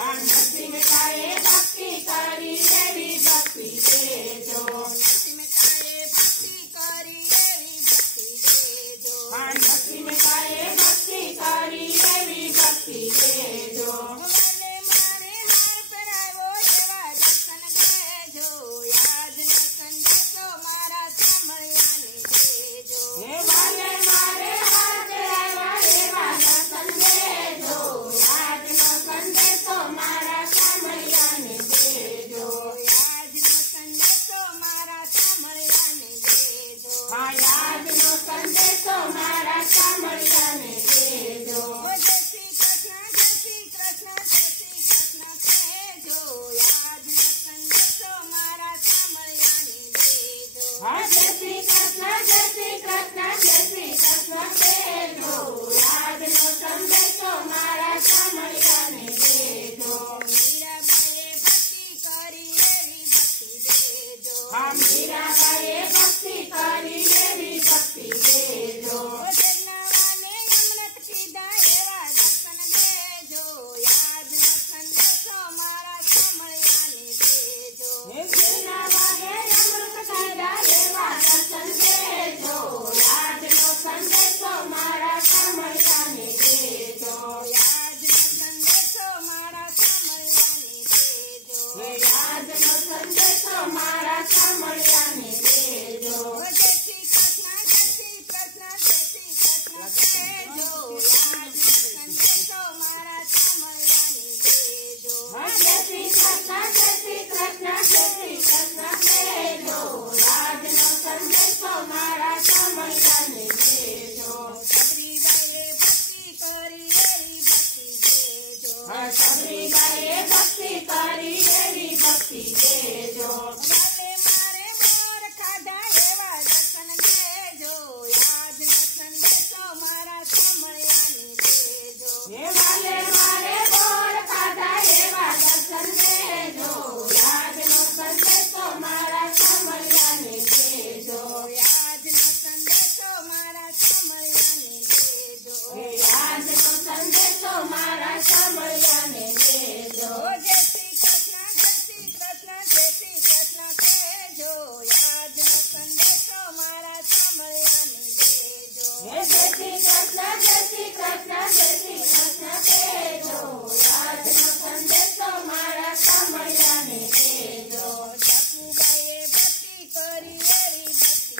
નરસિંહ મહેતાએ ભક્તિ કરી એવી ભક્તિ દેજો નરસિંહ મહેતાએ ભક્તિ કરી એવી ભક્તિ દેજો નરસિંહ મહેતાએ ભક્તિ કરી એવી ભક્તિ દેજો ભગવાને મારે હાર પહેરાવ્યો એવા દર્શન દેજો યાદનો સંદેશો મારા સાંભળ્યાને દેજો હે વાલે મારે હાથ આવ્યા એવા દર્શન દેજો યાદનો સંદેશો મારા સાંભળ્યાને દેજો યાદનો સંદેશો મારા સાંભળ્યાને દેજો યાદનો સંદેશો મારા સાંભળ્યાને દેજો જય શ્રી કૃષ્ણ જય શ્રી કૃષ્ણ જય શ્રી કૃષ્ણ કહેજો યાદનો સંદેશો મારા સાંભળ્યાને દેજો જય શ્રી કૃષ્ણ જય શ્રી કૃષ્ણ જય શ્રી કૃષ્ણ દેજો યાદનો સંદેશો મારા સાંભળ્યાને દેજો મીરાબાઈએ ભક્તિ કરી એવી ભક્તિ દેજો મીરાબાઈએ ભક્તિ કરી એવી ભક્તિ દેજો જગનાવાને અમૃત કીધા એવા દર્શન દેજો યાદનો સંદેશો મારા સાંભળ્યાને દેજો જેના વાગે અમૃત કીધા એવા દર્શન દેજો યાદનો સંદેશો મારા સાંભળ્યાને દેજો યાદનો સંદેશો મારા સાંભળ્યાને દેજો યાદનો સંદેશો મારા સાંભળ્યાને દેજો જય શ્રી કૃષ્ણ જય શ્રી કૃષ્ણ જય શ્રી કૃષ્ણ કહેજો યાદનો સંદેશો મારા સાંભળ્યાને દેજો જય શ્રી કૃષ્ણ જય શ્રી કૃષ્ણ જય શ્રી કૃષ્ણ દેજો યાદનો સંદેશો મારા સાંભળ્યાને દેજો સબરીબાઈએ ભક્તિ કરી એવી ભક્તિ દેજો સબરીબાઈએ ભક્તિ કરી એવી ભક્તિ દેજો વાલે મારે મોર ખાધા એવા દર્શન દેજો યાદનો સંદેશો મારા સાંભળ્યાને દેજો હે વાલે મારે બોર ખાધા એવા દર્શન દેજો યાદનો સંદેશો મારા સાંભળ્યાને દેજો યાદનો સંદેશો મારા સાંભળ્યાને દેજો યાદનો સંદેશો મારા સાંભળ્યાને દેજો જય શ્રી કૃષ્ણ જય શ્રી કૃષ્ણ જય શ્રી કૃષ્ણ કહેજો યાદનો સંદેશો મારા સાંભળ્યાને દેજો હે જય શ્રી કૃષ્ણ જય શ્રી કૃષ્ણ જય શ્રી કૃષ્ણ દેજો યાદનો સંદેશો મારા સાંભળ્યાને દેજો સપુબાઈએ ભક્તિ કરી એવી ભક્તિ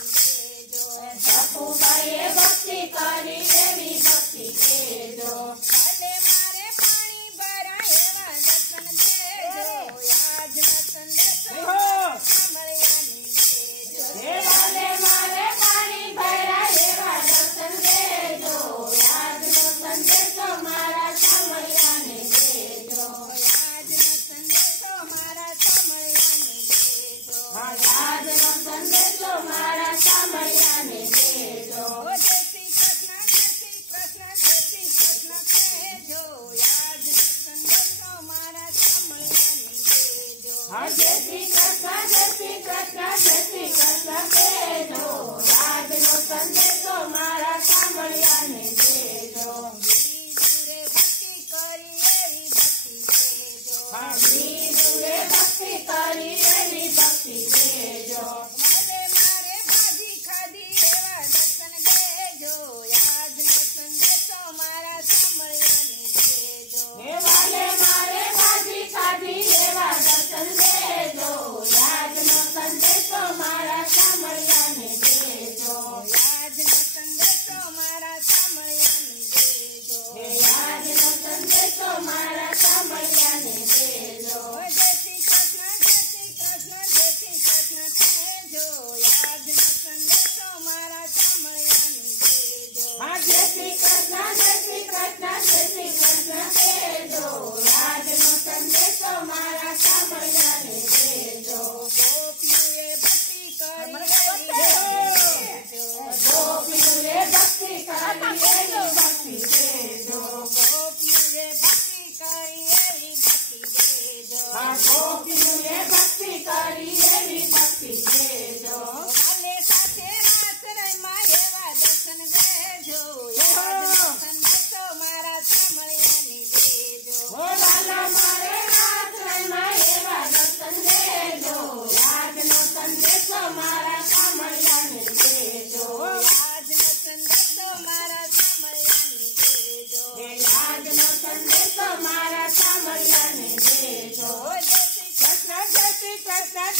દેજો સપુબાઈએ ભક્તિ કરી એવી ભક્તિ દેજો વાલે મારે પાણી ભરા એવા દર્શન દેજો યાદનો સંદેશો મારા સાંભળ્યાને દેજો હે વાલે મારે પાણી ભર્યા એવા દર્શન દેજો યાદનો સંદેશો મારા સાંભળ્યાને દેજો યાદનો સંદેશો મારા સાંભળ્યાને દેજો યાદનો સંદેશો મારા સાંભળ્યાને દેજો જય શ્રી કૃષ્ણ જય શ્રી કૃષ્ણ જય શ્રી કૃષ્ણ કહેજો યાદનો સંદેશો મારા સાંભળ્યાને દેજો જય શ્રી કૃષ્ણ જય શ્રી કૃષ્ણ જય શ્રી કૃષ્ણ દેજો યાદનો સંદેશો મારા સાંભળ્યાને દેજો દૂરે ભક્તિ કરી એવી ભક્તિ દેજો દૂરે ભક્તિ કરી એવી ભક્તિ દેજો વાલે મારે ભાજી ખાધી એવા દર્શન દેજો યાદનો સંદેશો મારા સાંભળ્યાને દેજો હે વાલે મારે ભાજી ખાધી એવા દર્શન દેજો યાદનો સંદેશો મારા સાંભળ્યાને દેજો યાદનો સંદેશો મારા સાંભળ્યાને દેજો હે યાદનો સંદેશો મારા સાંભળ્યાને દેજો જય શ્રી કૃષ્ણ જય શ્રી કૃષ્ણ જય શ્રી કૃષ્ણ કહેજો યાદનો સંદેશો મારા સાંભળ્યાને દેજો જય શ્રી કૃષ્ણ જય શ્રી કૃષ્ણ જય શ્રી કૃષ્ણ દેજો યાદનો સંદેશો મારા સાંભળ્યાને દેજો ગોપીઓએ ભક્તિ કરી ગોપીઓએ ભક્તિ કરી એવી ભક્તિ દેજો ગોપીઓએ ભક્તિ કરી એવી ભક્તિ દેજો ગોપીઓએ ભક્તિ કરી એવી ભક્તિ દેજો વાલે સાથે રાસ રમ્યા એવા દર્શન દેજો યાદનો સંદેશો મારા સાંભળ્યાને દેજો લાલા મારે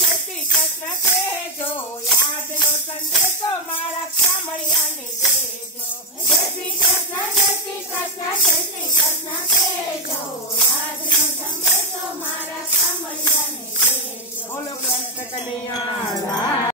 જય શ્રી કૃષ્ણ કહેજો યાદનો સંદેશો મારા સાંભળ્યાને